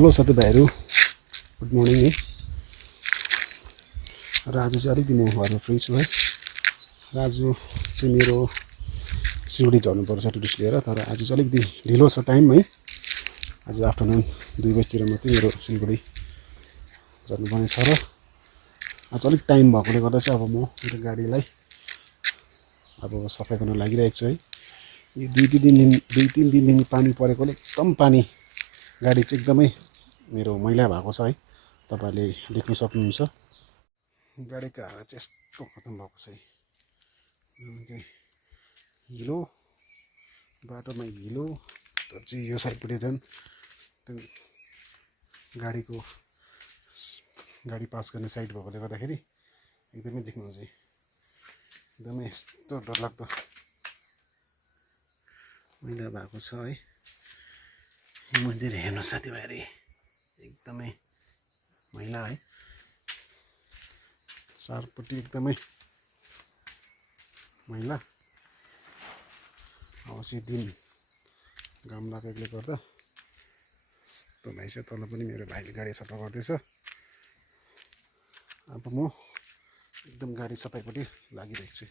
Hello साथीभाइहरू, good morning है। र आज चाहिँ अलिकति म घरमा फ्री छु है। र आज चाहिँ मेरो सिलगढी झर्नुपर्छ टुरिस्ट लिएर, तर आज चाहिँ अलिकति ढिलो छ टाइम है। आज आफ्टरनुन 2 बजीतिर मात्रै मेरो सिलगढी झर्नुपर्ने छ र आज अलिक टाइम भएकोले गर्दा चाहिँ अब म मेरो गाडीलाई अब सफाइ गर्न लागिरहेको छु है। यो 2-3 दिनदेखि पानी परेकोले एकदम पानी गाडी चाहिँ एकदमै मेरो मैला भएको छ है। तपाईहरुले देख्न सक्नुहुन्छ गाडीको हावा चाहिँ यस्तो खतम भएको छ है। हिलो बाटोमा हिलो चाहिँ यो साइडपट्टि झन् गाडी पास गर्ने साइड भएकोले गर्दाखेरि एकदमै देख्नुहुन्छ है, एकदमै यस्तो डरलाग्दो मैला भएको छ है। यो मन्दिर हेर्नु साथीभाइहरू, एकदमै मैला है। चारपट्टि एकदमै मैला। अस्ति दिन घाम लागेकोले गर्दा यस्तो भइसक्यो। तल पनि मेरो भाइले गाडी सफा गर्दैछ। अब म एकदम गाडी सफाइपट्टि लागिरहेको छु।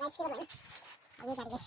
Guys, kita mana? Ayo cari deh.